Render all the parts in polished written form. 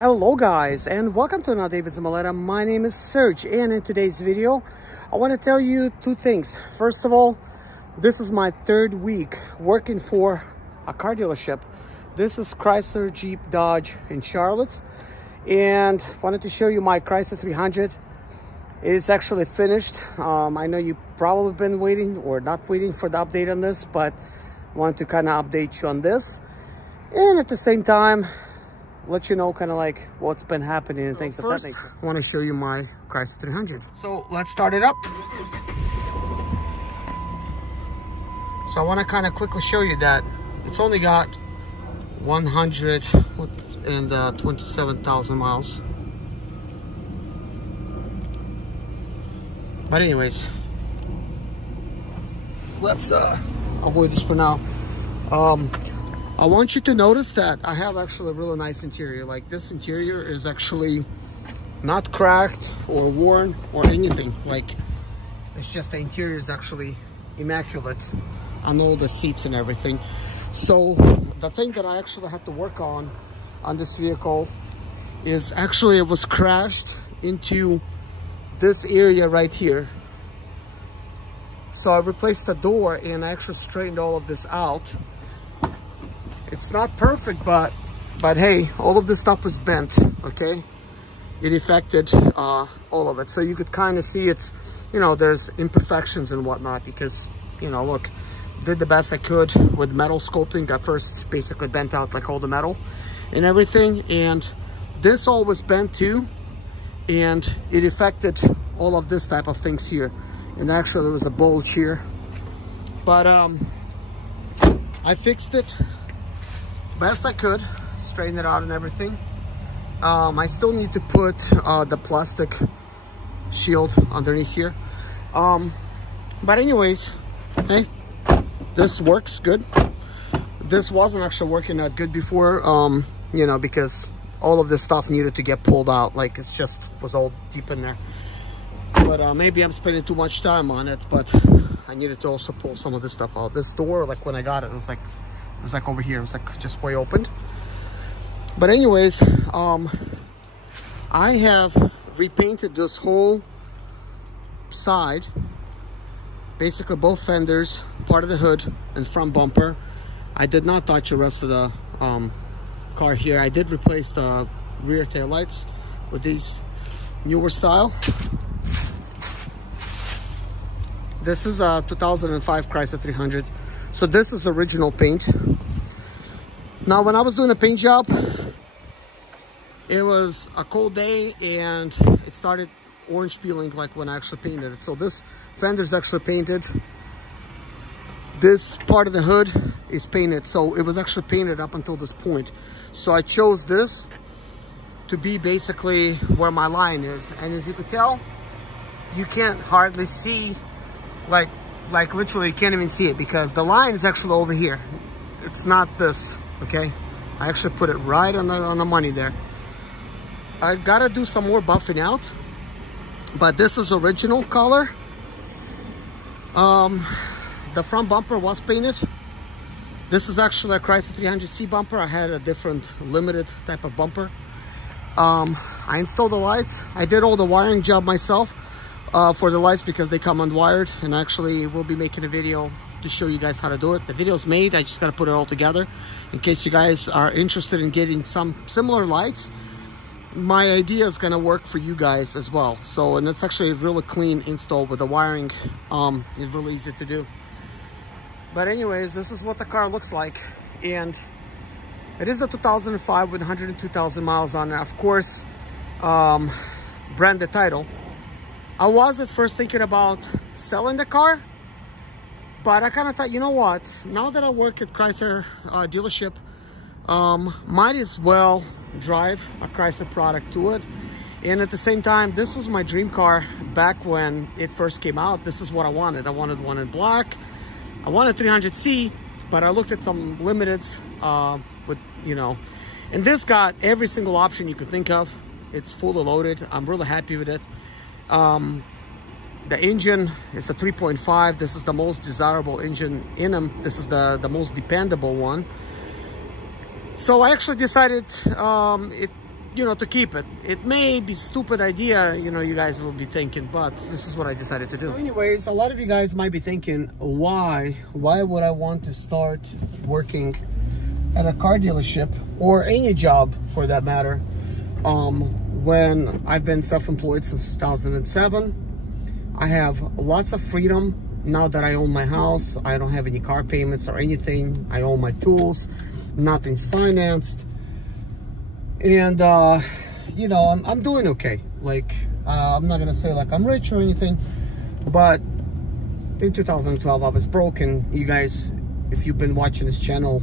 Hello guys, and welcome to another David's Maleta. My name is Serge, and in today's video I want to tell you two things. First of all, this is my third week working for a car dealership. This is Chrysler, Jeep, Dodge in Charlotte, and wanted to show you my Chrysler 300. It's actually finished. I know you probably been waiting or not waiting for the update on this, but wanted to kind of update you on this, and at the same time let you know kind of like what's been happening and things of that nature. I want to show you my Chrysler 300. So let's start it up. So I want to kind of quickly show you that it's only got 127,000 miles. But anyways, let's avoid this for now. I want you to notice that I have actually a really nice interior. Like, this interior is actually not cracked or worn or anything. Like, it's just the interior is actually immaculate on all the seats and everything. So the thing that I actually had to work on this vehicle is actually it was crashed into this area right here. So I replaced the door and I actually straightened all of this out. It's not perfect, but hey, all of this stuff was bent, okay? It affected all of it. So you could kind of see it's, you know, there's imperfections and whatnot because, you know, look, did the best I could with metal sculpting. I first basically bent out like all the metal and everything. And this all was bent too. And it affected all of this type of things here. And actually there was a bulge here. But I fixed it best I could, straighten it out and everything. I still need to put the plastic shield underneath here. But anyways, hey, this works good. This wasn't actually working that good before, you know, because all of this stuff needed to get pulled out. Like, it's just was all deep in there. But maybe I'm spending too much time on it, but I needed to also pull some of this stuff out. This door, like when I got it, it was like over here. It was like just way opened. But anyways, I have repainted this whole side, basically both fenders, part of the hood and front bumper. I did not touch the rest of the car here. I did replace the rear tail lights with these newer style. This is a 2005 Chrysler 300. So this is original paint. Now, when I was doing a paint job, it was a cold day and it started orange peeling like when I actually painted it. So this fender is actually painted. This part of the hood is painted. So it was actually painted up until this point. So I chose this to be basically where my line is. And as you could tell, you can't hardly see, like literally you can't even see it because the line is actually over here. It's not this, okay? I actually put it right on the money there. I gotta do some more buffing out, but this is original color. The front bumper was painted. This is actually a Chrysler 300C bumper. I had a different limited type of bumper. I installed the lights. I did all the wiring job myself. For the lights because they come unwired, and actually we'll be making a video to show you guys how to do it. The video's made, I just got to put it all together in case you guys are interested in getting some similar lights. My idea is going to work for you guys as well. So, and it's actually a really clean install with the wiring. It's really easy to do. But anyways, this is what the car looks like, and it is a 2005 with 102,000 miles on it. Of course, branded title. I was at first thinking about selling the car, but I kind of thought, you know what? Now that I work at Chrysler dealership, might as well drive a Chrysler product to it. And at the same time, this was my dream car back when it first came out. This is what I wanted. I wanted one in black. I wanted 300C, but I looked at some limiteds with, you know, and this got every single option you could think of. It's fully loaded. I'm really happy with it. The engine is a 3.5. This is the most desirable engine in them. This is the most dependable one. So I actually decided you know, to keep it. It may be a stupid idea, you know, you guys will be thinking, but this is what I decided to do. So anyways, a lot of you guys might be thinking, why would I want to start working at a car dealership or any job for that matter, when I've been self-employed since 2007. I have lots of freedom now that I own my house. I don't have any car payments or anything. I own my tools. Nothing's financed. And, you know, I'm doing okay. Like, I'm not going to say like I'm rich or anything, but in 2012, I was broke. And you guys, if you've been watching this channel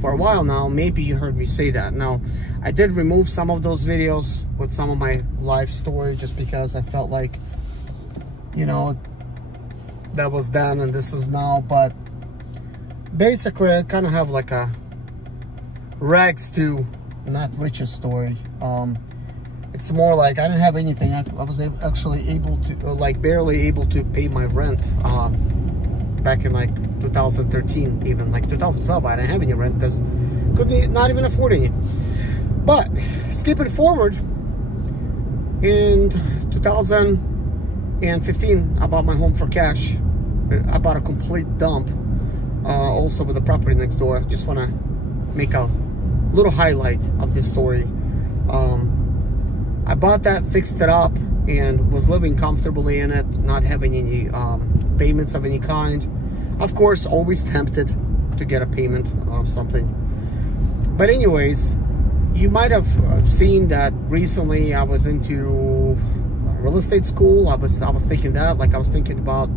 for a while now, maybe you heard me say that. Now, I did remove some of those videos with some of my life story just because I felt like, you know, that was then and this is now. But basically, I kind of have like a rags to not riches story. It's more like I didn't have anything. I was actually able to, like, barely able to pay my rent back in like 2013, even like 2012. I didn't have any rent because couldn't, not even afford any. But skipping forward, in 2015, I bought my home for cash. I bought a complete dump, also with the property next door. Just want to make a little highlight of this story. I bought that, fixed it up, and was living comfortably in it, not having any payments of any kind. Of course, always tempted to get a payment of something. But anyways, you might have seen that recently I was into real estate school. I was thinking that, like I was thinking about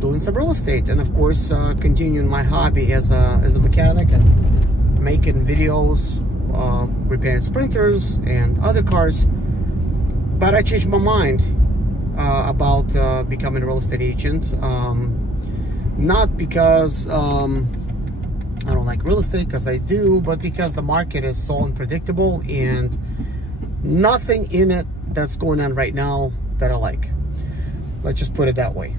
doing some real estate, and of course continuing my hobby as a mechanic and making videos, repairing sprinters and other cars. But I changed my mind about becoming a real estate agent. Not because I don't like real estate, because I do, but because the market is so unpredictable and nothing in it that's going on right now that I like. Let's just put it that way.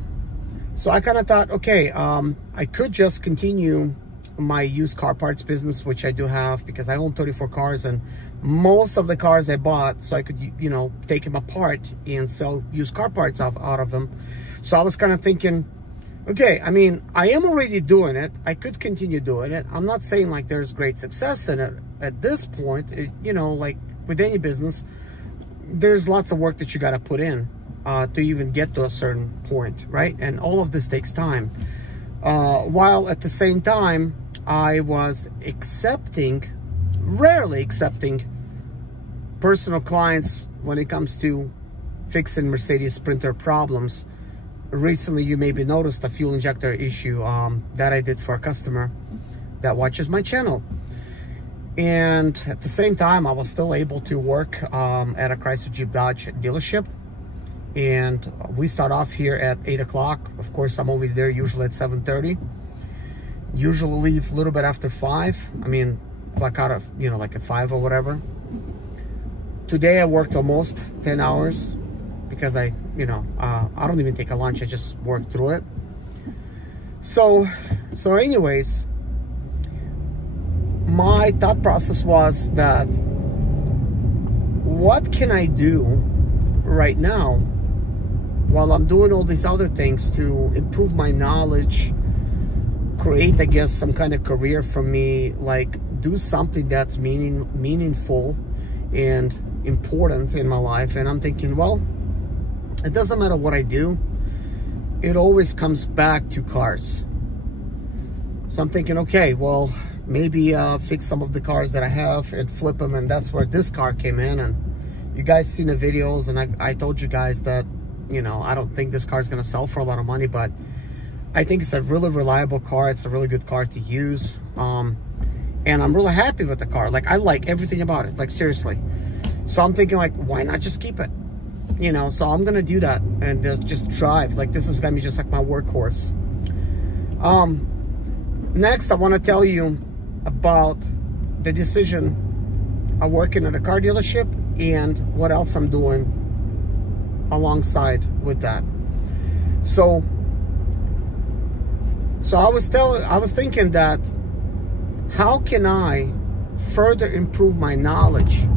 So I kind of thought, okay, I could just continue my used car parts business, which I do have, because I own 34 cars, and most of the cars I bought so I could, you know, take them apart and sell used car parts out of them. So I was kind of thinking, okay, I mean, I am already doing it. I could continue doing it. I'm not saying like there's great success in it at this point. You know, like with any business, there's lots of work that you got to put in to even get to a certain point, right? And all of this takes time. While at the same time, I was rarely accepting personal clients when it comes to fixing Mercedes Sprinter problems. Recently, you maybe noticed a fuel injector issue that I did for a customer that watches my channel. And at the same time, I was still able to work at a Chrysler Jeep Dodge dealership. And we start off here at 8 o'clock. Of course, I'm always there usually at 7:30. Usually leave a little bit after 5. I mean, like out of, you know, like at 5 or whatever. Today I worked almost 10 hours because I don't even take a lunch. I just work through it. So anyways, my thought process was that what can I do right now while I'm doing all these other things to improve my knowledge, create, I guess, some kind of career for me, like do something that's meaningful and important in my life. And I'm thinking, well, it doesn't matter what I do, it always comes back to cars. So I'm thinking, okay, well, maybe fix some of the cars that I have and flip them, and that's where this car came in. And you guys seen the videos, and I told you guys that, you know, I don't think this car is gonna sell for a lot of money, but I think it's a really reliable car. It's a really good car to use, and I'm really happy with the car. Like, I like everything about it, like seriously. So I'm thinking, like, why not just keep it? You know, so I'm gonna do that and just drive. Like, this is gonna be just like my workhorse. Next, I want to tell you about the decision of working at a car dealership and what else I'm doing alongside with that. So I was thinking that how can I further improve my knowledge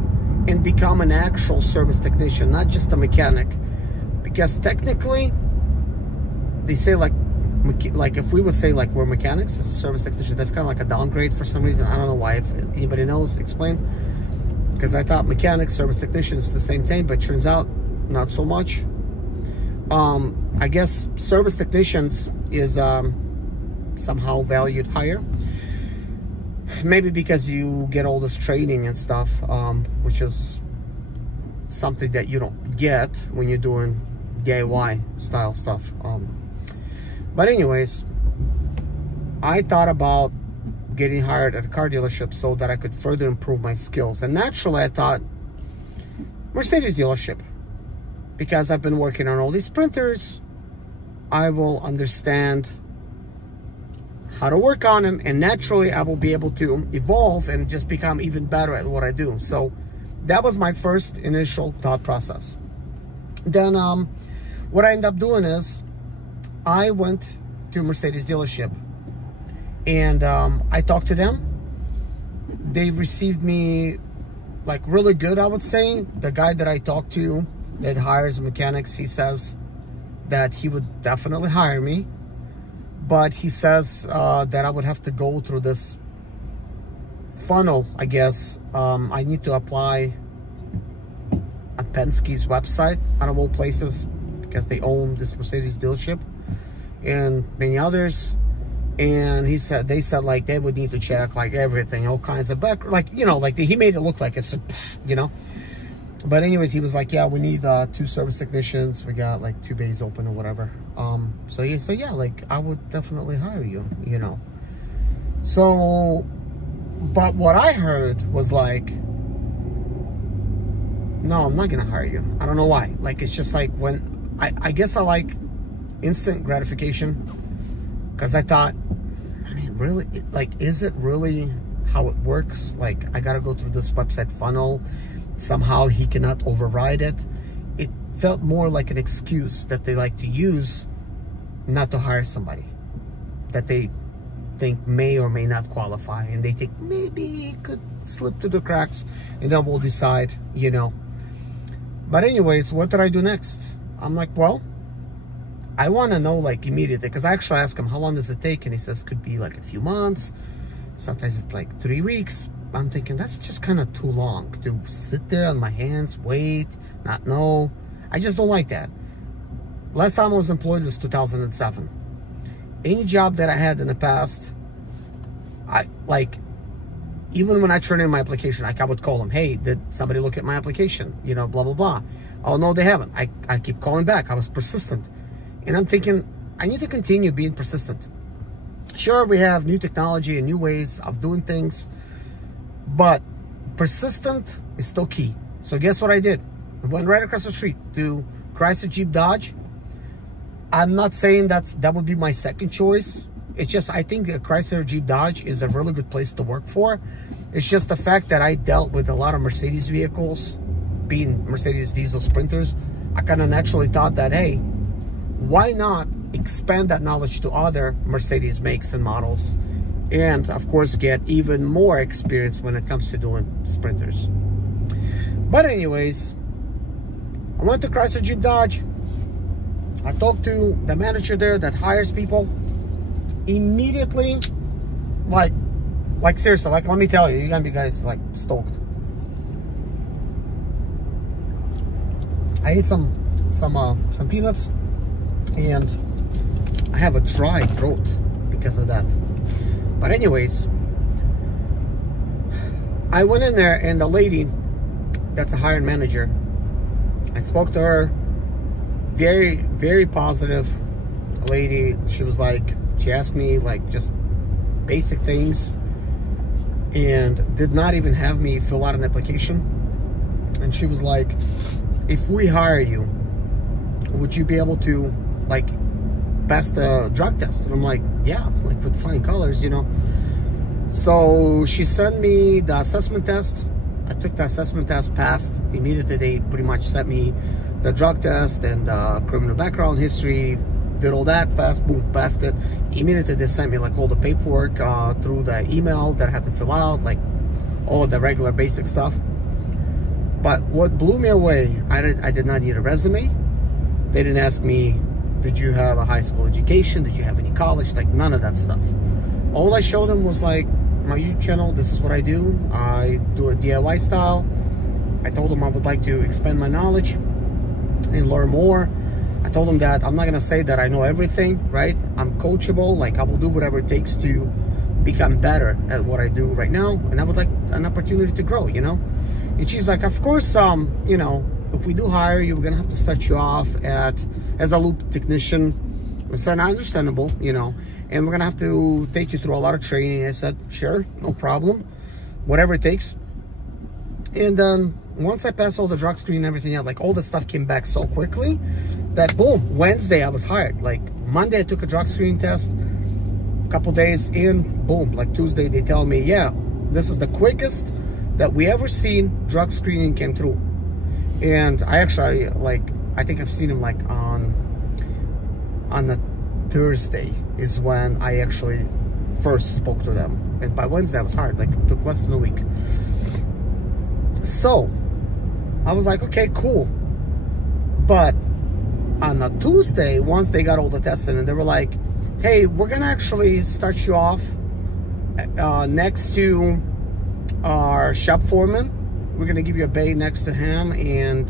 and become an actual service technician, not just a mechanic. Because technically, they say like if we would say like we're mechanics as a service technician, that's kind of like a downgrade for some reason. I don't know why. If anybody knows, explain. Because I thought mechanics, service technician is the same thing, but turns out not so much. I guess service technicians is somehow valued higher. Maybe because you get all this training and stuff, which is something that you don't get when you're doing DIY style stuff. But anyways, I thought about getting hired at a car dealership so that I could further improve my skills. And naturally, I thought Mercedes dealership, because I've been working on all these printers. I will understand how to work on them, and naturally I will be able to evolve and just become even better at what I do. So that was my first initial thought process. Then what I ended up doing is I went to a Mercedes dealership, and I talked to them. They received me like really good, I would say. The guy that I talked to that hires mechanics, he says that he would definitely hire me, but he says that I would have to go through this funnel, I guess. I need to apply on Penske's website, out of all places, because they own this Mercedes dealership and many others. And they said like they would need to check like everything, all kinds of back, like, you know, like he made it look like it's, you know. But anyways, he was like, yeah, we need 2 service technicians. We got like 2 bays open or whatever. So he said, yeah, like I would definitely hire you, you know. So, but what I heard was like, no, I'm not gonna hire you. I don't know why. Like, it's just like when I guess I like instant gratification, because I thought, I mean, really, like, is it really how it works? Like, I gotta go through this website funnel. Somehow he cannot override it. It felt more like an excuse that they like to use not to hire somebody that they think may or may not qualify, and they think maybe it could slip through the cracks, and then we'll decide, you know. But anyways, what did I do next? I'm like, well, I want to know like immediately, because I actually asked him how long does it take, and he says could be like a few months, sometimes it's like 3 weeks. I'm thinking that's just kind of too long to sit there on my hands, wait, not know. I just don't like that. Last time I was employed was 2007. Any job that I had in the past, I like, even when I turned in my application, like I would call them, hey, did somebody look at my application? You know, blah, blah, blah. Oh, no, they haven't. I keep calling back. I was persistent. And I'm thinking, I need to continue being persistent. Sure, we have new technology and new ways of doing things, but persistent is still key. So guess what I did? I went right across the street to Chrysler Jeep Dodge. I'm not saying that would be my second choice. It's just, I think that Chrysler Jeep Dodge is a really good place to work for. It's just the fact that I dealt with a lot of Mercedes vehicles, being Mercedes diesel sprinters. I kind of naturally thought that, hey, why not expand that knowledge to other Mercedes makes and models? And of course get even more experience when it comes to doing sprinters. But anyways, I went to Chrysler Jeep Dodge. I talked to the manager there that hires people. Immediately, like seriously, like, let me tell you, you're gonna be guys like stoked. I ate some peanuts, and I have a dry throat because of that. But anyways, I went in there, and the lady that's a hiring manager, I spoke to her. Very, very positive lady. She was like, she asked me like just basic things, and did not even have me fill out an application. And she was like, if we hire you, would you be able to like pass the drug test? And I'm like, yeah, like with flying colors, you know. So she sent me the assessment test. I took the assessment test, passed. Immediately they pretty much sent me the drug test and criminal background history. Did all that fast, boom, passed it. Immediately they sent me like all the paperwork through the email that I had to fill out, like all of the regular basic stuff. But what blew me away, I did not need a resume. They didn't ask me, did you have a high school education? Did you have any college? Like, none of that stuff. All I showed them was like, my YouTube channel, this is what I do. I do a DIY style. I told them I would like to expand my knowledge and learn more. I told them that I'm not gonna say that I know everything, right? I'm coachable, like I will do whatever it takes to become better at what I do right now, and I would like an opportunity to grow, you know? And she's like, of course, you know, if we do hire you, we're gonna have to start you off as a loop technician. I said, understandable, you know, and we're gonna have to take you through a lot of training. I said, sure, no problem, whatever it takes. And then once I passed all the drug screen and everything else, like all the stuff came back so quickly that boom, Wednesday I was hired. Like Monday I took a drug screening test, a couple days in, boom, like Tuesday they tell me, yeah, this is the quickest that we ever seen drug screening came through. And I actually, like, I think I've seen him like on a Thursday is when I actually first spoke to them. And by Wednesday I was hired, like it took less than a week. So I was like, okay, cool. But on a Tuesday, once they got all the tests in, and they were like, hey, we're gonna actually start you off next to our shop foreman. We're gonna give you a bay next to him, and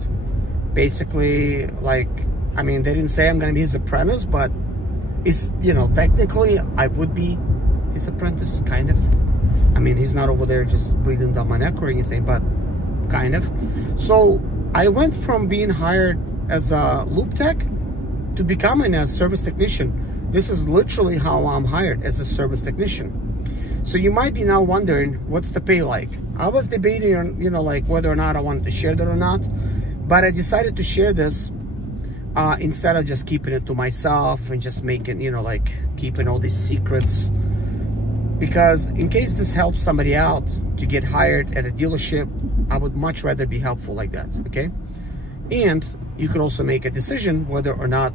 basically, like, I mean, they didn't say I'm gonna be his apprentice, but it's, you know, technically I would be his apprentice, kind of. I mean, he's not over there just breathing down my neck or anything, but kind of. So I went from being hired as a loop tech to becoming a service technician. This is literally how I'm hired, as a service technician. So you might be now wondering, what's the pay like? I was debating on, you know, like whether or not I wanted to share that or not, but I decided to share this instead of just keeping it to myself and just making, you know, like keeping all these secrets. Because in case this helps somebody out to get hired at a dealership, I would much rather be helpful like that, okay? And you could also make a decision whether or not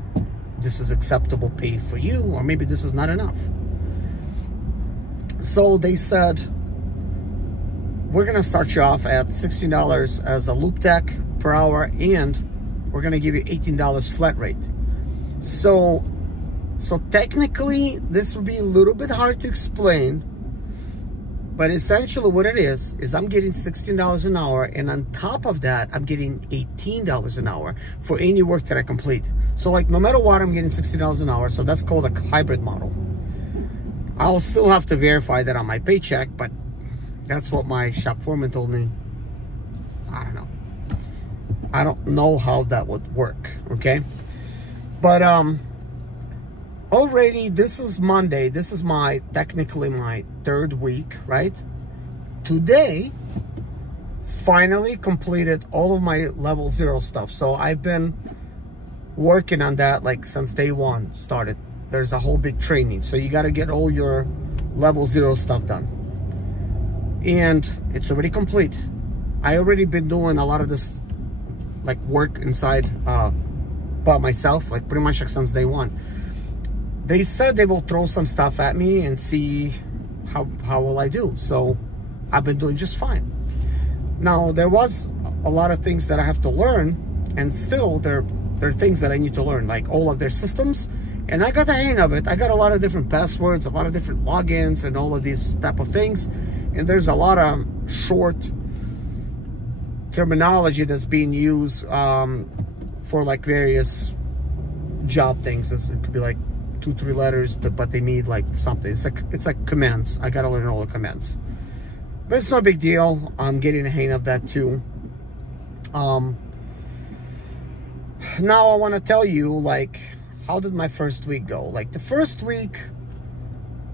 this is acceptable pay for you, or maybe this is not enough. So they said, we're gonna start you off at $16 as a loop tech per hour, and we're gonna give you $18 flat rate. So technically, this would be a little bit hard to explain, but essentially what it is I'm getting $16 an hour, and on top of that, I'm getting $18 an hour for any work that I complete. So like, no matter what, I'm getting $16 an hour, so that's called a hybrid model. I'll still have to verify that on my paycheck, but that's what my shop foreman told me. I don't know. I don't know how that would work, okay? But already, this is Monday. This is technically my third week, right? Today, finally completed all of my level 0 stuff. So I've been working on that like since day one started. There's a whole big training. So you got to get all your level 0 stuff done. And it's already complete. I already been doing a lot of this like work inside by myself, like pretty much like since day one. They said they will throw some stuff at me and see how will I do. So I've been doing just fine. Now, there was a lot of things that I have to learn, and still there are things that I need to learn, like all of their systems. And I got the hang of it. I got a lot of different passwords, a lot of different logins, and all of these type of things. And there's a lot of short terminology that's being used for like various job things. It could be like 2-3 letters, but they need like something. It's like commands. I gotta learn all the commands, but it's no big deal. I'm getting a hang of that too. Now I want to tell you, like, how did my first week go? Like, the first week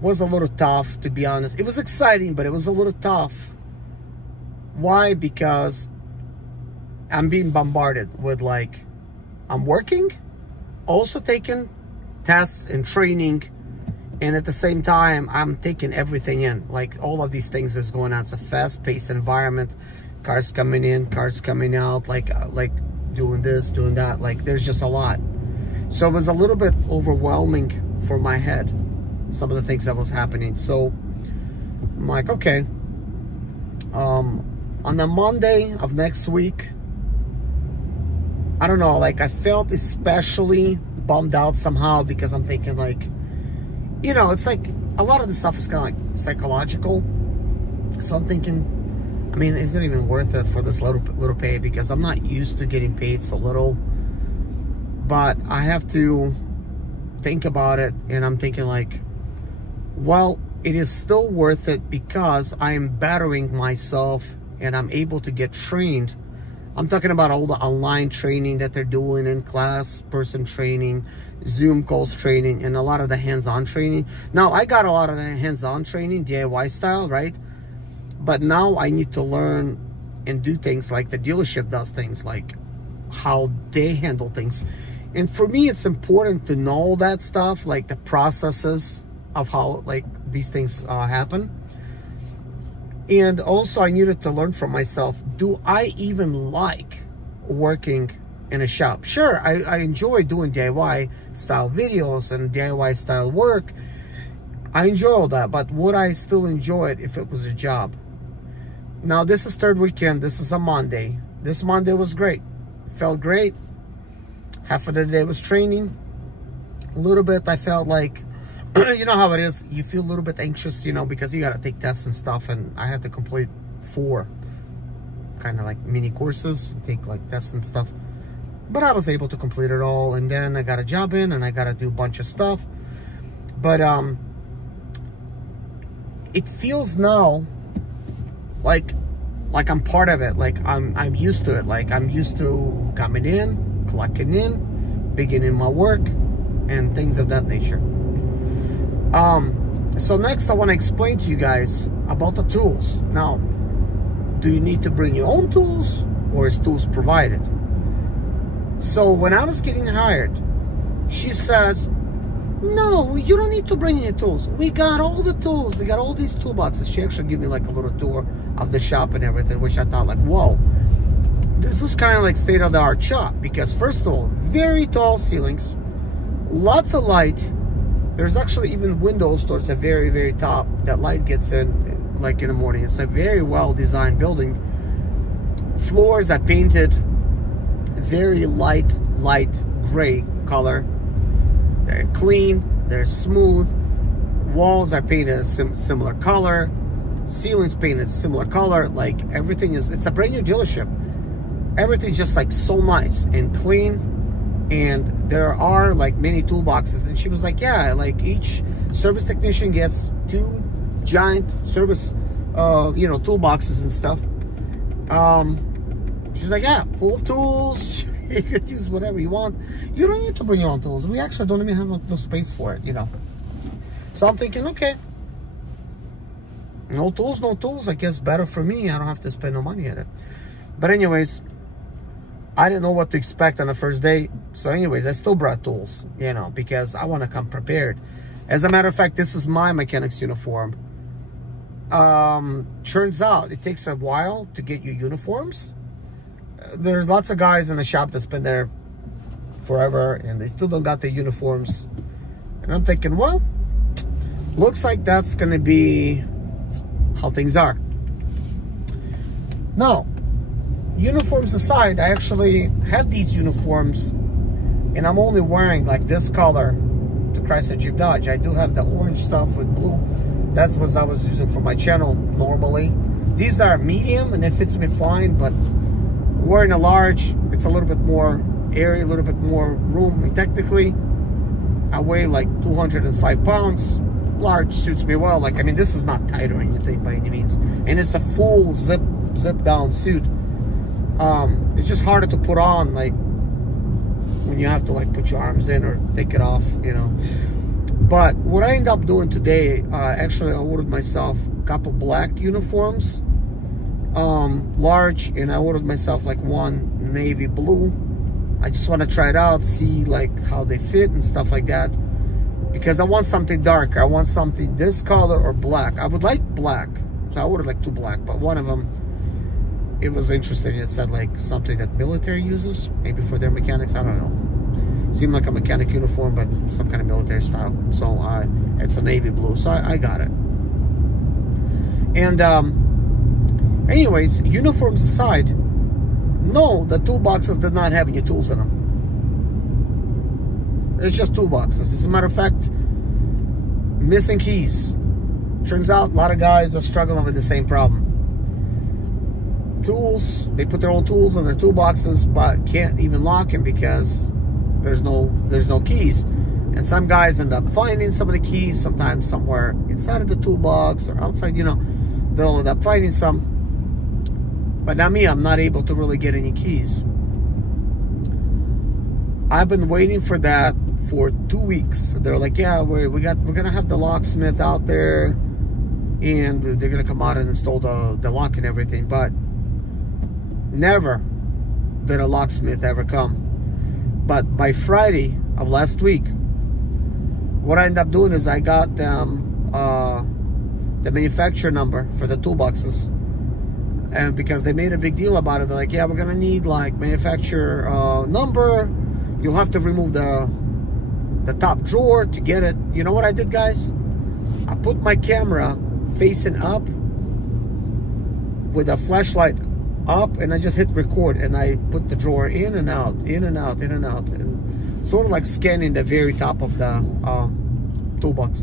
was a little tough, to be honest. It was exciting, but it was a little tough. Why? Because I'm being bombarded with, like, I'm working, also taking tests and training, and at the same time I'm taking everything in. Like, all of these things is going on. It's a fast-paced environment. Cars coming in, cars coming out, like doing this, doing that. Like, there's just a lot. So it was a little bit overwhelming for my head, some of the things that was happening. So I'm like, okay, on the Monday of next week, I don't know, like I felt especially bummed out somehow because I'm thinking like, you know, it's like a lot of this stuff is kind of like psychological. So I'm thinking, I mean, is it even worth it for this little pay? Because I'm not used to getting paid so little. But I have to think about it, and I'm thinking like, well, it is still worth it because I'm bettering myself and I'm able to get trained. I'm talking about all the online training that they're doing in class, person training, Zoom calls training, and a lot of the hands-on training. Now, I got a lot of the hands-on training, DIY style, right? But now I need to learn and do things like the dealership does things, like how they handle things. And for me, it's important to know that stuff, like the processes of how like these things happen. And also I needed to learn from myself, do I even like working in a shop? Sure, I enjoy doing DIY style videos and DIY style work. I enjoy all that, but would I still enjoy it if it was a job? Now, this is third weekend. This is a Monday. This Monday was great. Felt great. Half of the day was training. A little bit, I felt like, you know how it is. You feel a little bit anxious, you know, because you got to take tests and stuff. And I had to complete 4 kind of like mini courses, take like tests and stuff. But I was able to complete it all. And then I got a job in and I got to do a bunch of stuff. But it feels now like I'm part of it. Like I'm used to it. Like I'm used to coming in, clocking in, beginning my work, and things of that nature. So next I want to explain to you guys about the tools. Now, do you need to bring your own tools, or is tools provided? So when I was getting hired, she says, no, you don't need to bring any tools. We got all the tools. We got all these toolboxes. She actually gave me like a little tour of the shop and everything, which I thought like, whoa, this is kind of like state-of-the-art shop. Because first of all, very tall ceilings, lots of light. There's actually even windows towards the very, very top that light gets in like in the morning. It's a very well-designed building. Floors are painted very light gray color. They're clean, they're smooth. Walls are painted a similar color. Ceilings painted similar color. Like everything is, it's a brand new dealership. Everything's just like so nice and clean. And there are like many toolboxes. And she was like, yeah, like each service technician gets 2 giant service, you know, toolboxes and stuff. She's like, yeah, full of tools. You could use whatever you want. You don't need to bring your own tools. We actually don't even have no space for it, you know. So I'm thinking, okay, no tools. I guess better for me. I don't have to spend no money at it. But anyways, I didn't know what to expect on the first day. So anyways, I still brought tools, you know, because I want to come prepared. As a matter of fact, this is my mechanic's uniform. Turns out it takes a while to get your uniforms. There's lots of guys in the shop that's been there forever and they still don't got their uniforms. And I'm thinking, well, looks like that's going to be how things are. Now, uniforms aside, I actually had these uniforms and I'm only wearing like this color to Chrysler Jeep Dodge. I do have the orange stuff with blue. That's what I was using for my channel normally. These are medium and it fits me fine, but wearing a large, it's a little bit more airy, a little bit more room. Technically, I weigh like 205 pounds. Large suits me well. Like, I mean, this is not tight or anything by any means. And it's a full zip down suit. It's just harder to put on, like, when you have to like put your arms in or take it off, you know. But what I ended up doing today, actually I ordered myself a couple black uniforms. Large, and I ordered myself like one navy blue. I just want to try it out, see like how they fit and stuff like that, because I want something darker. I want something this color or black. I would like black, so I ordered like 2 black, but one of them, it was interesting. It said like something that military uses, maybe for their mechanics, I don't know. Seemed like a mechanic uniform, but some kind of military style. So it's a navy blue, so I got it. And anyways, uniforms aside, No, the toolboxes did not have any tools in them. It's just toolboxes. As a matter of fact, missing keys. Turns out a lot of guys are struggling with the same problem. Tools, they put their own tools in their toolboxes, but can't even lock them because there's no keys. And some guys end up finding some of the keys, sometimes somewhere inside of the toolbox or outside, you know, they'll end up finding some. But not me, I'm not able to really get any keys. I've been waiting for that for 2 weeks. They're like, yeah, we're gonna have the locksmith out there and they're gonna come out and install the lock and everything, but never did a locksmith ever come. But by Friday of last week, what I ended up doing is I got them the manufacturer number for the toolboxes, and because they made a big deal about it, they're like, yeah, we're gonna need like manufacturer number. You'll have to remove the top drawer to get it. You know what I did, guys? I put my camera facing up with a flashlight up, and I just hit record, and I put the drawer in and out, in and out, in and out, and sort of like scanning the very top of the toolbox.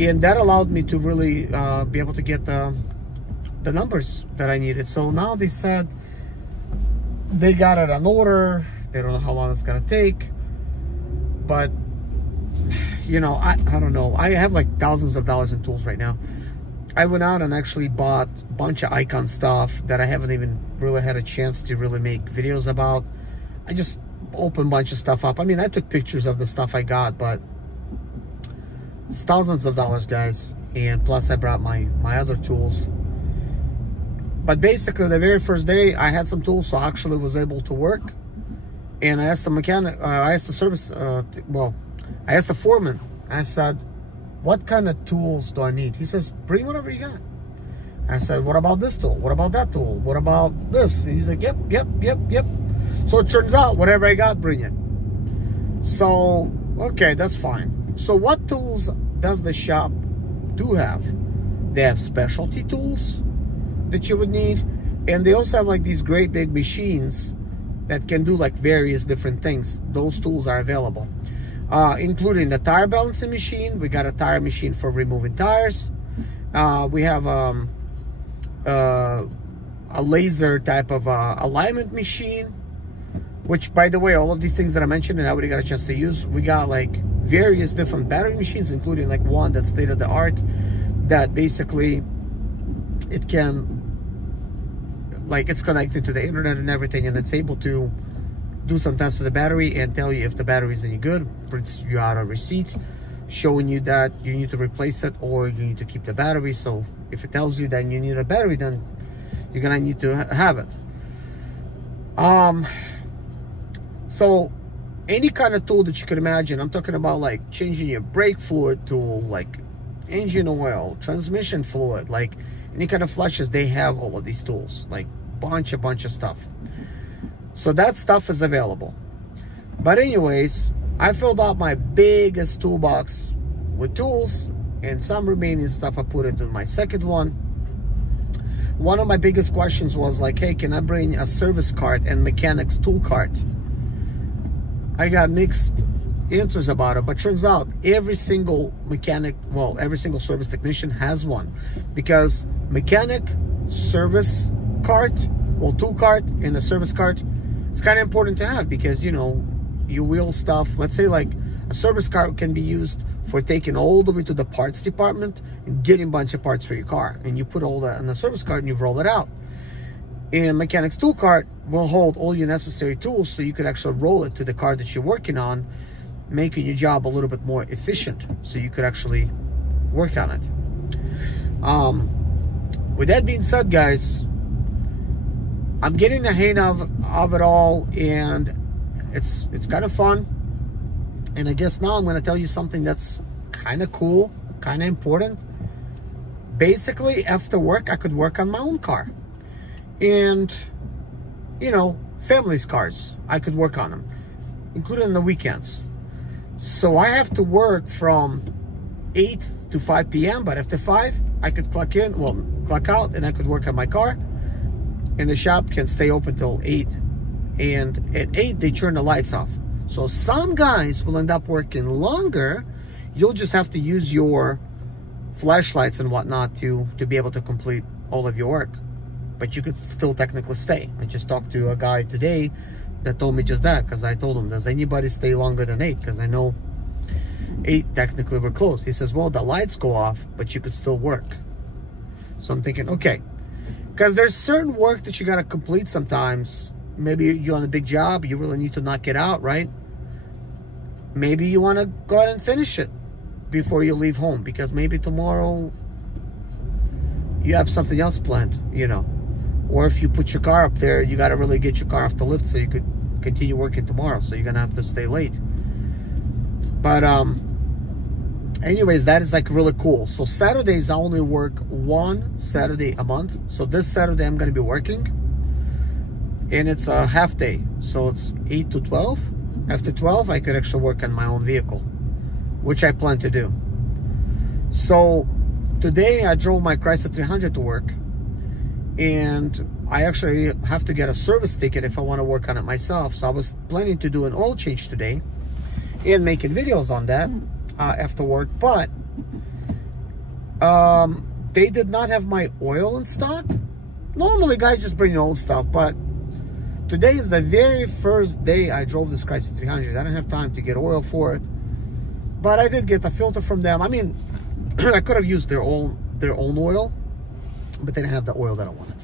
And that allowed me to really be able to get the numbers that I needed. So now they said they got it on order. They don't know how long it's gonna take, but you know, I don't know. I have like thousands of dollars in tools right now. I went out and actually bought a bunch of Icon stuff that I haven't even really had a chance to really make videos about. I just opened a bunch of stuff up. I mean, I took pictures of the stuff I got, but it's thousands of dollars, guys. And plus I brought my other tools. But basically the very first day I had some tools, so I actually was able to work. And I asked the mechanic, I asked the service, well, I asked the foreman, I said, what kind of tools do I need? He says, bring whatever you got. I said, what about this tool? What about that tool? What about this? And he's like, yep. So it turns out, whatever I got, bring it. So, okay, that's fine. So what tools does the shop do have? They have specialty tools that you would need. And they also have like these great big machines that can do like various different things. Those tools are available. Including the tire balancing machine. We got a tire machine for removing tires. We have a laser type of alignment machine, which, by the way, all of these things that I mentioned and I already got a chance to use. We got like various different battery machines, including like one that's state of the art, that basically it can, like, it's connected to the internet and everything, and it's able to do some tests of the battery and tell you if the battery is any good. Prints you out a receipt showing you that you need to replace it or you need to keep the battery. So if it tells you that you need a battery, then you're gonna need to have it. So any kind of tool that you could imagine. I'm talking about like changing your brake fluid tool, like engine oil, transmission fluid, like any kind of flushes. They have all of these tools, like bunch of stuff. So that stuff is available. But anyways, I filled out my biggest toolbox with tools, and some remaining stuff I put into my second one. One of my biggest questions was like, hey, can I bring a service cart and mechanics tool cart? I got mixed answers about it, but turns out every single mechanic, well, every single service technician has one, because mechanic, service cart, well, tool cart and a service cart, it's kind of important to have, because, you know, you wheel stuff. Let's say like a service cart can be used for taking all the way to the parts department and getting a bunch of parts for your car, and you put all that in the service cart and you roll it out. And mechanic's tool cart will hold all your necessary tools, so you could actually roll it to the car that you're working on, making your job a little bit more efficient, so you could actually work on it. With that being said, guys, I'm getting the hang of it all, and it's kind of fun. And I guess now I'm going to tell you something that's kind of cool, kind of important. Basically, after work, I could work on my own car. And, you know, family's cars, I could work on them, including on the weekends. So I have to work from 8 to 5 p.m., but after 5, I could clock in, well, clock out, and I could work on my car. in the shop can stay open till 8. And at 8, they turn the lights off. So some guys will end up working longer. You'll just have to use your flashlights and whatnot to be able to complete all of your work. But you could still technically stay. I just talked to a guy today that told me just that, because I told him, does anybody stay longer than 8? Because I know 8 technically we're closed. He says, well, the lights go off, but you could still work. So I'm thinking, okay, because there's certain work that you got to complete sometimes. Maybe you're on a big job, you really need to knock it out, right? Maybe you want to go ahead and finish it before you leave home, because maybe tomorrow you have something else planned, you know. Or if you put your car up there, you got to really get your car off the lift so you could continue working tomorrow. So you're going to have to stay late. But anyways, that is like really cool. So Saturdays, I only work 1 Saturday a month. So this Saturday, I'm going to be working. And it's a half day. So it's 8 to 12. After 12, I could actually work on my own vehicle, which I plan to do. So today, I drove my Chrysler 300 to work. And I actually have to get a service ticket if I want to work on it myself. So I was planning to do an oil change today and making videos on that after work. But they did not have my oil in stock. Normally, guys just bring their own stuff. But today is the very first day I drove this Chrysler 300. I didn't have time to get oil for it. But I did get a filter from them. I mean, I could have used their own oil, but they didn't have the oil that I wanted.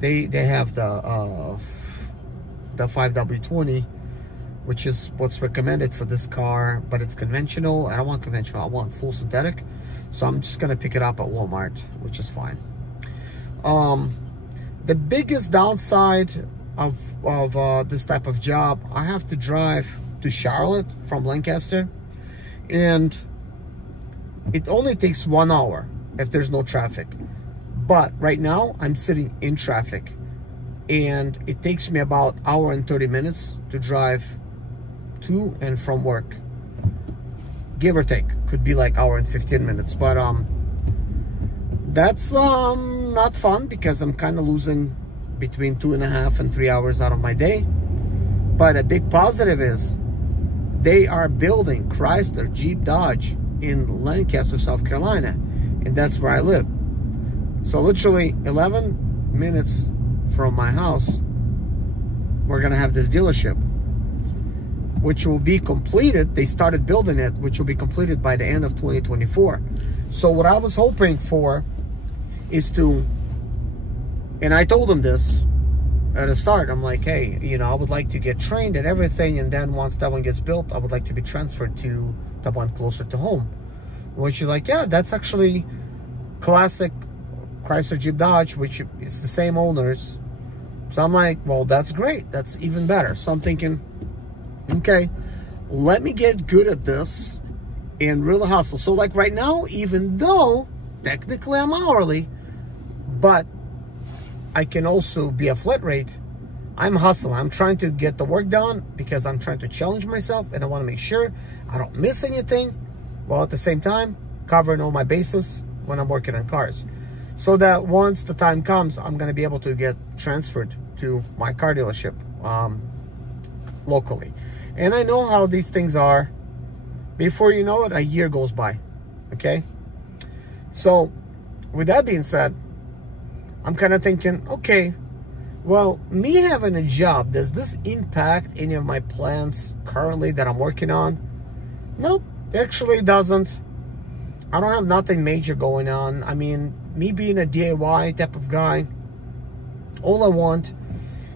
They have the 5W20, which is what's recommended for this car, but it's conventional. I don't want conventional, I want full synthetic. So I'm just gonna pick it up at Walmart, which is fine. The biggest downside of this type of job, I have to drive to Charlotte from Lancaster, and it only takes 1 hour if there's no traffic. But right now, I'm sitting in traffic, and it takes me about 1 hour and 30 minutes to drive to and from work. Give or take. Could be like 1 hour and 15 minutes. But that's not fun, because I'm kind of losing between 2.5 and 3 hours out of my day. But a big positive is they are building Chrysler, Jeep, Dodge in Lancaster, South Carolina, and that's where I live. So literally 11 minutes from my house, we're gonna have this dealership, which will be completed. They started building it, which will be completed by the end of 2024. So what I was hoping for is to, and I told them this at the start, I'm like, hey, you know, I would like to get trained and everything, and then once that one gets built, I would like to be transferred to the one closer to home. Which you're like, yeah, that's actually classic Chrysler, Jeep, Dodge, which it's the same owners. So I'm like, well, that's great. That's even better. So I'm thinking, okay, let me get good at this and really hustle. So like right now, even though technically I'm hourly, but I can also be a flat rate, I'm hustling. I'm trying to get the work done because I'm trying to challenge myself, and I want to make sure I don't miss anything, while at the same time covering all my bases when I'm working on cars. So that once the time comes, I'm going to be able to get transferred to my car dealership locally. And I know how these things are. Before you know it, a year goes by. Okay? So, with that being said, I'm kind of thinking, okay, well, me having a job, does this impact any of my plans currently that I'm working on? Nope, actually it doesn't. I don't have nothing major going on. I mean, me being a DIY type of guy, all I want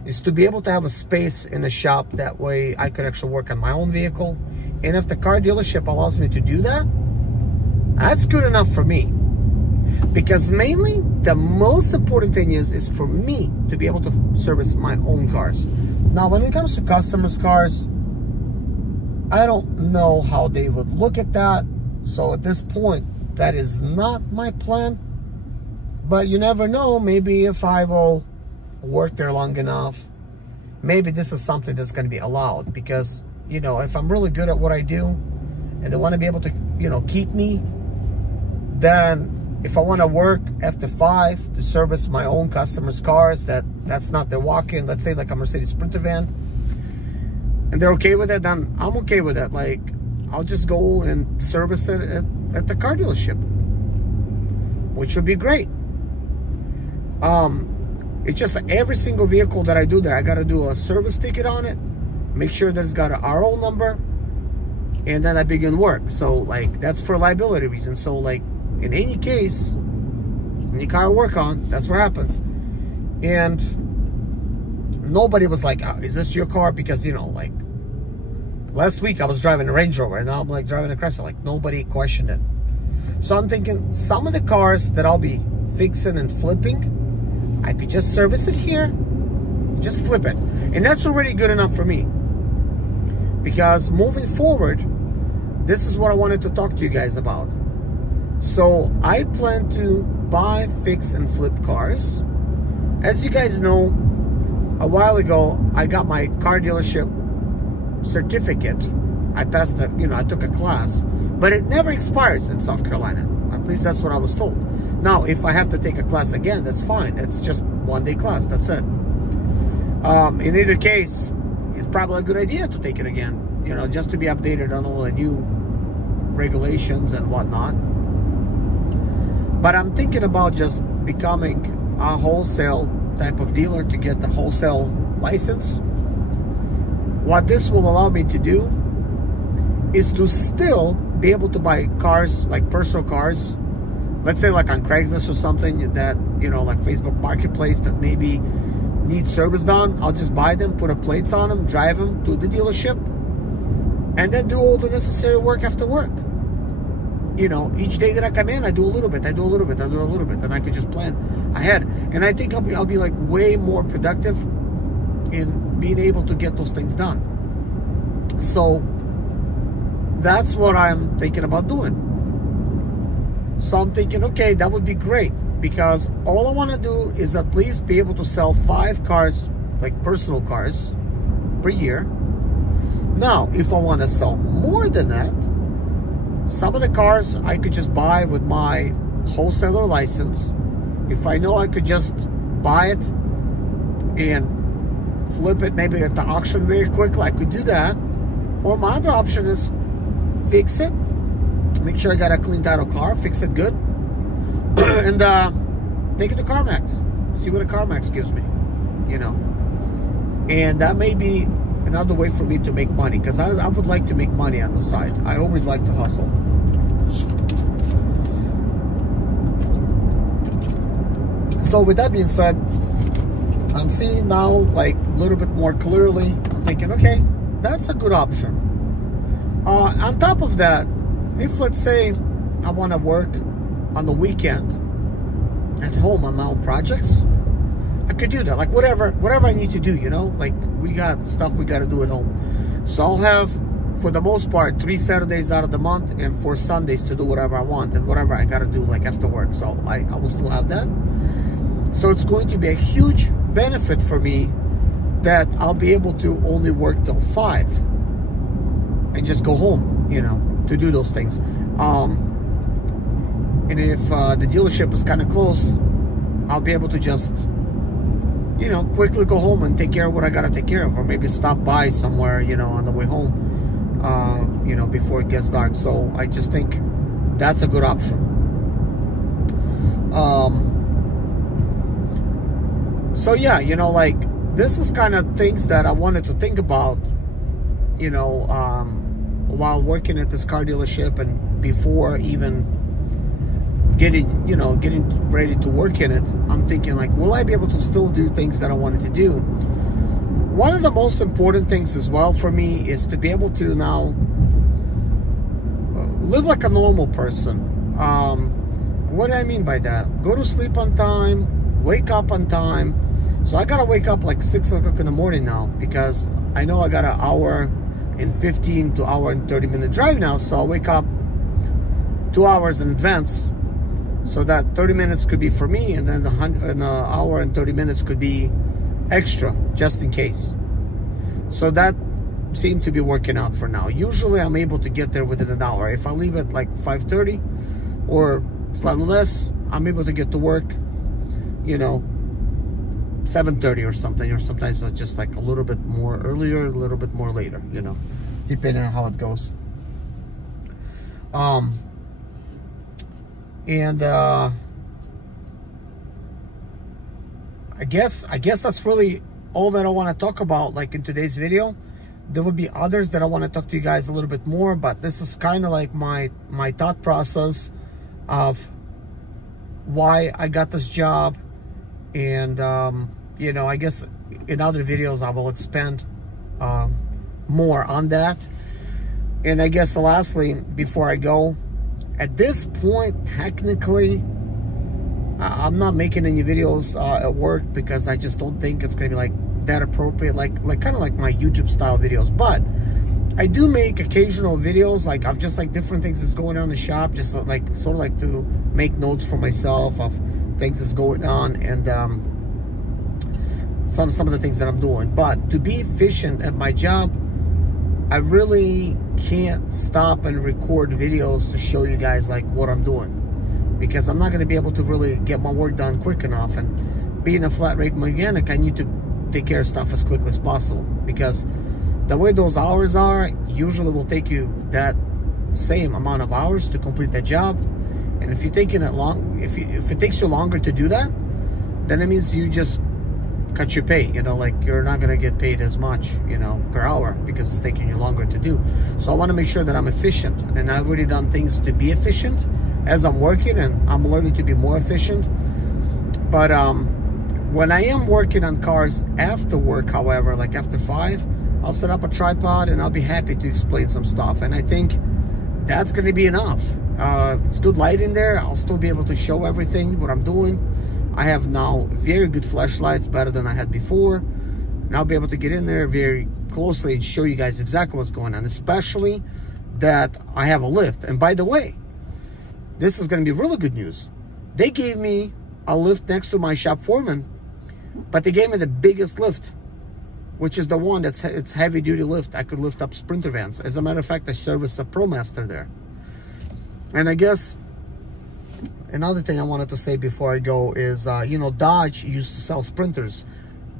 is to be able to have a space in the shop. That way I could actually work on my own vehicle. And if the car dealership allows me to do that, that's good enough for me. Because mainly, the most important thing is for me to be able to service my own cars. Now, when it comes to customers' cars, I don't know how they would look at that. So at this point, that is not my plan. But you never know, maybe if I will work there long enough, maybe this is something that's going to be allowed. Because, you know, if I'm really good at what I do and they want to be able to, you know, keep me, then if I want to work after 5 to service my own customers' cars that that's not their walk-in, let's say like a Mercedes Sprinter van, and they're okay with it, then I'm okay with it. Like, I'll just go and service it at the car dealership, which would be great. It's just every single vehicle that I do there, I got to do a service ticket on it, make sure that it's got an RO number, and then I begin work. So like, that's for liability reasons. So like, in any case, any car I work on, that's what happens. And nobody was like, oh, is this your car? Because, you know, like, last week I was driving a Range Rover, and now I'm like driving a Cresta. Like, nobody questioned it. So I'm thinking, some of the cars that I'll be fixing and flipping, I could just service it here, just flip it. And that's already good enough for me. Because moving forward, this is what I wanted to talk to you guys about. So I plan to buy, fix, and flip cars. As you guys know, a while ago, I got my car dealership certificate. I passed the, I took a class, but it never expires in South Carolina. At least that's what I was told. Now, if I have to take a class again, that's fine. It's just one-day class, that's it. In either case, it's probably a good idea to take it again, just to be updated on all the new regulations and whatnot. But I'm thinking about just becoming a wholesale type of dealer to get the wholesale license. What this will allow me to do is to still be able to buy cars, like personal cars, let's say like on Craigslist or something that, like Facebook Marketplace, that maybe need service done. I'll just buy them, put plates on them, drive them to the dealership, and then do all the necessary work after work. Each day that I come in, I do a little bit, I do a little bit, I do a little bit, and I can just plan ahead. And I think I'll be like way more productive in being able to get those things done. So that's what I'm thinking about doing. So I'm thinking, okay, that would be great, because all I want to do is at least be able to sell 5 cars, like personal cars, per year. Now, if I want to sell more than that, some of the cars I could just buy with my wholesaler license. If I know I could just buy it and flip it maybe at the auction very quickly, I could do that. Or my other option is fix it, make sure I got a clean title car, fix it good, and take it to CarMax, see what a CarMax gives me, And that may be another way for me to make money, because I would like to make money on the side. I always like to hustle. So with that being said, I'm seeing now like a little bit more clearly. I'm thinking, okay, that's a good option. On top of that, if let's say I want to work on the weekend at home on my own projects, I could do that. Like whatever I need to do, like we got stuff we got to do at home. So I'll have, for the most part, 3 Saturdays out of the month and 4 Sundays to do whatever I want and whatever I got to do like after work. So I will still have that. So it's going to be a huge benefit for me that I'll be able to only work till 5 and just go home, to do those things. And if the dealership is kind of close, I'll be able to just, quickly go home and take care of what I got to take care of, or maybe stop by somewhere, on the way home, before it gets dark. So I just think that's a good option. So yeah, like this is kind of things that I wanted to think about, while working at this car dealership and before even getting ready to work in it. I'm thinking like, will I be able to still do things that I wanted to do? One of the most important things as well for me is to be able to now live like a normal person. What do I mean by that? Go to sleep on time, wake up on time. So I gotta wake up like 6 o'clock in the morning now, because I know I got an hour and 15 to hour and 30 minute drive now. So I'll wake up 2 hours in advance, so that 30 minutes could be for me, and then an hour and 30 minutes could be extra, just in case. So that seemed to be working out for now. Usually I'm able to get there within an hour. If I leave at like 5:30 or slightly less, I'm able to get to work, 7:30 or something, or sometimes just like a little bit more earlier, a little bit more later, you know, depending on how it goes. I guess that's really all that I want to talk about, like, in today's video. There will be others that I want to talk to you guys a little bit more, but this is kind of like my thought process of why I got this job. And you know, I guess in other videos I will expand more on that. And I guess lastly, before I go, at this point, technically, I'm not making any videos at work because I just don't think it's gonna be like that appropriate, like kind of like my YouTube style videos. But I do make occasional videos, like of just like different things that's going on in the shop, just like sort of like to make notes for myself of things that's going on, and some of the things that I'm doing. But to be efficient at my job, I really can't stop and record videos to show you guys like what I'm doing, because I'm not going to be able to really get my work done quick enough. And being a flat rate mechanic, I need to take care of stuff as quickly as possible, because the way those hours are, usually will take you that same amount of hours to complete that job. And if you're taking it long, if it takes you longer to do that, then it means you just cut your pay, you know, like you're not going to get paid as much, you know, per hour, because it's taking you longer to do. So I want to make sure that I'm efficient, and I've already done things to be efficient as I'm working, and I'm learning to be more efficient. But when I am working on cars after work, however, like after 5, I'll set up a tripod and I'll be happy to explain some stuff. And I think that's going to be enough. It's good light in there. I'll still be able to show everything, what I'm doing. I have now very good flashlights, better than I had before. And I'll be able to get in there very closely and show you guys exactly what's going on, especially that I have a lift. And by the way, this is going to be really good news. They gave me a lift next to my shop foreman, but they gave me the biggest lift, which is the one it's heavy duty lift. I could lift up Sprinter vans. As a matter of fact, I service a ProMaster there. And I guess another thing I wanted to say before I go is, you know, Dodge used to sell Sprinters.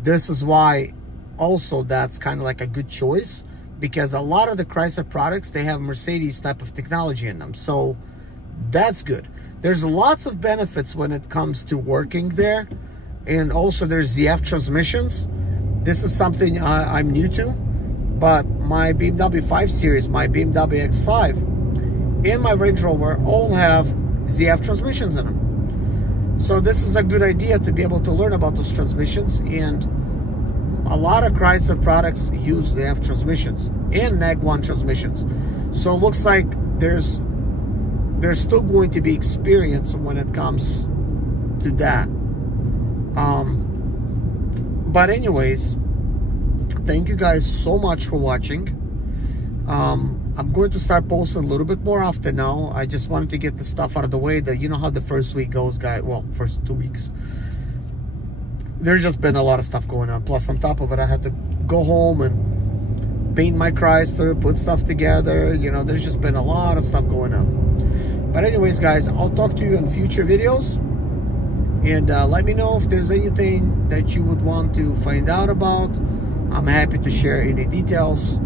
This is why also that's kind of like a good choice, because a lot of the Chrysler products, they have Mercedes type of technology in them. So that's good. There's lots of benefits when it comes to working there. And also there's ZF transmissions. This is something I'm new to, but my BMW 5 Series, my BMW X5, and my Range Rover all have ZF transmissions in them. So this is a good idea to be able to learn about those transmissions. And a lot of Chrysler products use ZF transmissions and NAG1 transmissions. So it looks like there's still going to be experience when it comes to that. But anyways, thank you guys so much for watching. I'm going to start posting a little bit more often now. I just wanted to get the stuff out of the way. That, you know how the first week goes, guys. Well, first 2 weeks. There's just been a lot of stuff going on. Plus, on top of it, I had to go home and paint my Chrysler, put stuff together. You know, there's just been a lot of stuff going on. But anyways, guys, I'll talk to you in future videos. And let me know if there's anything that you would want to find out about. I'm happy to share any details.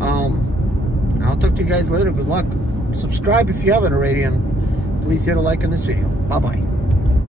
I'll talk to you guys later. Good luck. Subscribe if you haven't already, and please hit a like on this video. Bye-bye.